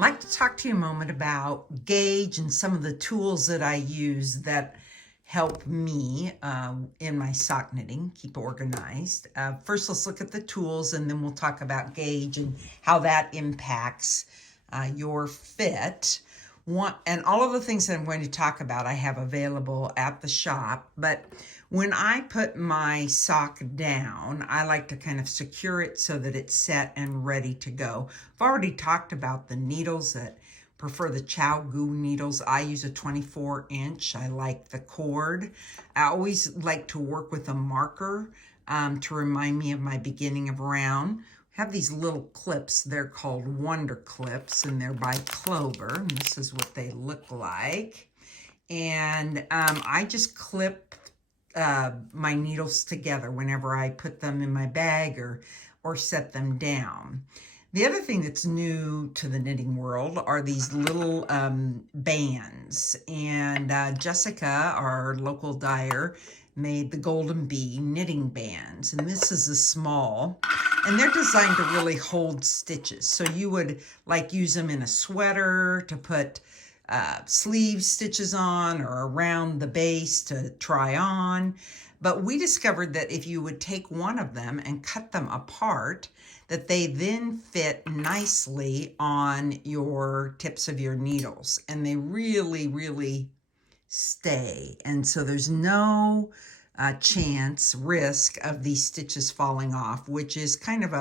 I'd like to talk to you a moment about gauge and some of the tools that I use that help me in my sock knitting, keep organized. First, let's look at the tools, and then we'll talk about gauge and how that impacts your fit. And all of the things that I'm going to talk about I have available at the shop, but when I put my sock down, I like to kind of secure it so that it's set and ready to go. I've already talked about the needles that prefer the Chow Goo needles. I use a 24-inch. I like the cord. I always like to work with a marker to remind me of my beginning of round. Have these little clips. They're called Wonder Clips, and they're by Clover. And this is what they look like. And I just clip my needles together whenever I put them in my bag or set them down. The other thing that's new to the knitting world are these little bands. And Jessica, our local dyer, made the Golden Bee knitting bands. And this is a small. And they're designed to really hold stitches. So you would like use them in a sweater to put sleeve stitches on or around the base to try on. But we discovered that if you would take one of them and cut them apart, that they then fit nicely on your tips of your needles. And they really, really stay. And so there's no risk of these stitches falling off, which is kind of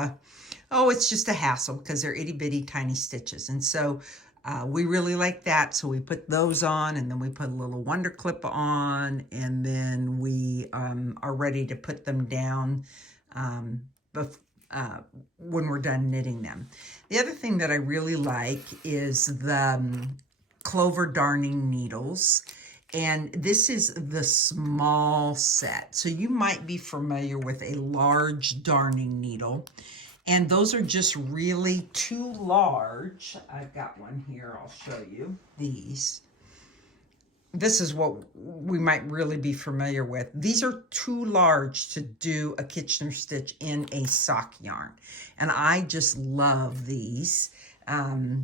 it's just a hassle because they're itty bitty tiny stitches. And so we really like that. So we put those on, and then we put a little Wonder Clip on, and then we are ready to put them down when we're done knitting them. The other thing that I really like is the Clover darning needles. And this is the small set. So you might be familiar with a large darning needle. And those are just really too large. I've got one here. I'll show you these. This is what we might really be familiar with. These are too large to do a Kitchener stitch in a sock yarn. And I just love these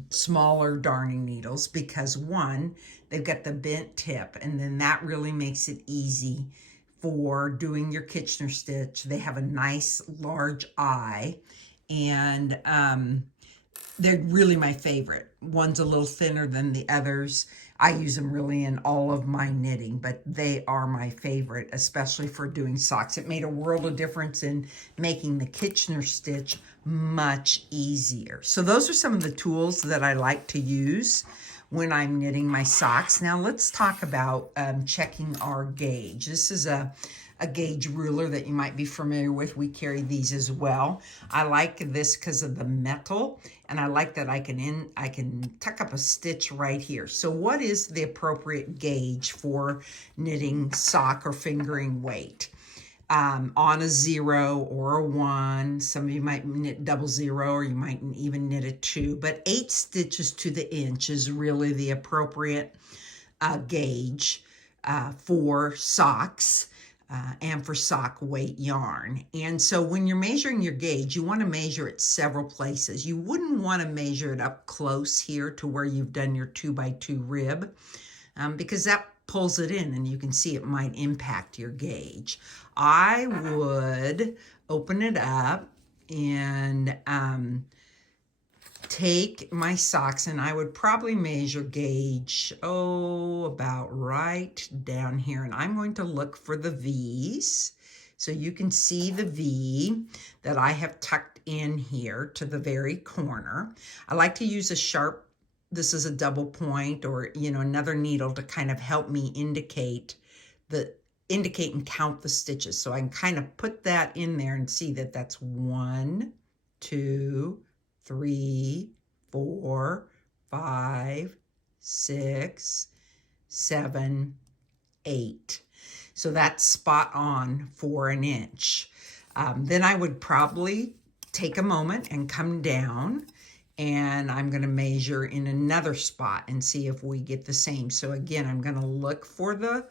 smaller darning needles because one, they've got the bent tip, and then that really makes it easy for doing your Kitchener stitch. They have a nice large eye, and they're really my favorite. One's a little thinner than the others. I use them really in all of my knitting, but they are my favorite, especially for doing socks. It made a world of difference in making the Kitchener stitch much easier. So those are some of the tools that I like to use when I'm knitting my socks. Now let's talk about checking our gauge. This is a gauge ruler that you might be familiar with. We carry these as well. I like this because of the metal, and I like that I can tuck up a stitch right here. So what is the appropriate gauge for knitting sock or fingering weight? On a 0 or a 1. Some of you might knit double 0, or you might even knit a 2, but 8 stitches to the inch is really the appropriate gauge for socks and for sock weight yarn. And so when you're measuring your gauge, you want to measure it several places. You wouldn't want to measure it up close here to where you've done your 2x2 rib because that pulls it in, and you can see it might impact your gauge. I would open it up and take my socks, and I would probably measure gauge, about right down here. And I'm going to look for the V's. So you can see the V that I have tucked in here to the very corner. I like to use a sharp, this is a double point, or another needle to kind of help me indicate and count the stitches. So I can kind of put that in there and see that that's 1, 2, 3, 4, 5, 6, 7, 8. So that's spot on for an inch. Then I would probably take a moment and come down, and I'm going to measure in another spot and see if we get the same. So again, I'm going to look for the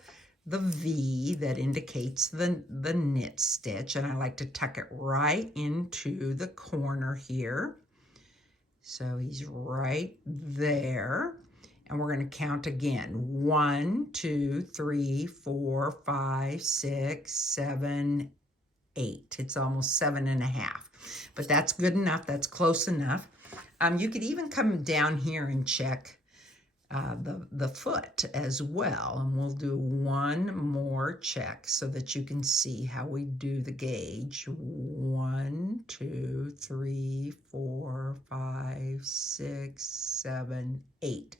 V that indicates the knit stitch, and I like to tuck it right into the corner here. So he's right there. And we're going to count again. 1, 2, 3, 4, 5, 6, 7, 8. It's almost 7.5. But that's good enough. That's close enough. You could even come down here and check the foot as well. And we'll do one more check so that you can see how we do the gauge. 1, 2, 3, 4, 5, 6, 7, 8.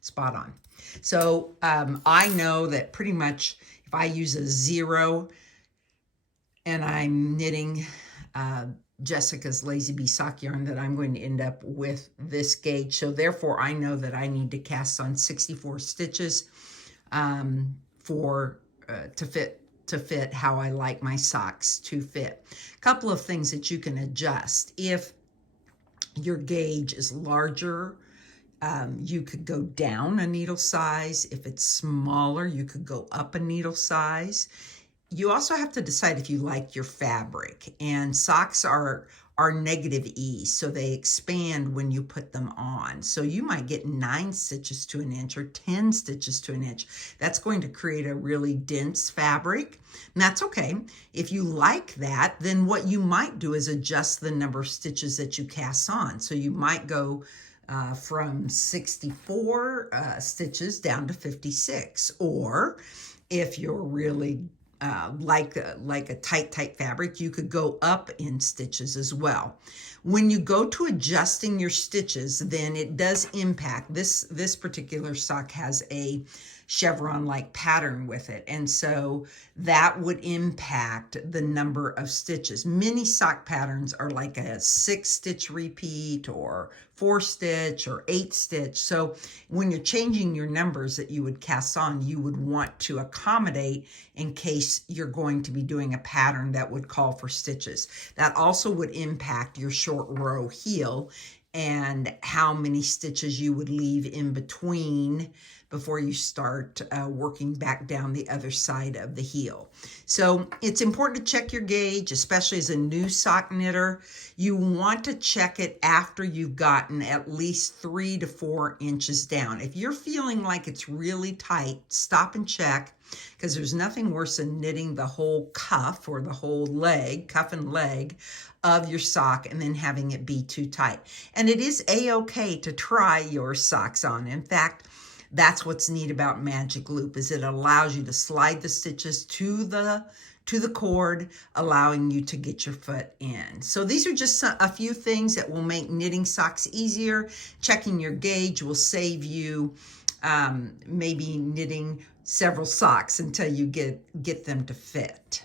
Spot on. So I know that pretty much if I use a 0 and I'm knitting Jessica's Lazy Bee sock yarn, that I'm going to end up with this gauge. So therefore I know that I need to cast on 64 stitches to fit how I like my socks to fit. A couple of things that you can adjust. If your gauge is larger, you could go down a needle size. If it's smaller, you could go up a needle size. You also have to decide if you like your fabric, and socks are negative E, so they expand when you put them on. So you might get 9 stitches to an inch or 10 stitches to an inch. That's going to create a really dense fabric, and that's okay. If you like that, then what you might do is adjust the number of stitches that you cast on. So you might go from 64 stitches down to 56, or if you're really like a tight fabric, you could go up in stitches as well. When you go to adjusting your stitches, then it does impact. This particular sock has a chevron-like pattern with it, and so that would impact the number of stitches. Many sock patterns are like a 6-stitch repeat or 4-stitch or 8-stitch. So when you're changing your numbers that you would cast on, you would want to accommodate in case you're going to be doing a pattern that would call for stitches. That also would impact your short row heel and how many stitches you would leave in between before you start working back down the other side of the heel. So it's important to check your gauge, especially as a new sock knitter. You want to check it after you've gotten at least 3 to 4 inches down. If you're feeling like it's really tight, stop and check, because there's nothing worse than knitting the whole cuff or the whole leg, cuff and leg, of your sock and then having it be too tight. And it is a-okay to try your socks on. In fact, that's what's neat about Magic Loop, is it allows you to slide the stitches to the cord, allowing you to get your foot in. So these are just a few things that will make knitting socks easier. Checking your gauge will save you maybe knitting several socks until you get them to fit.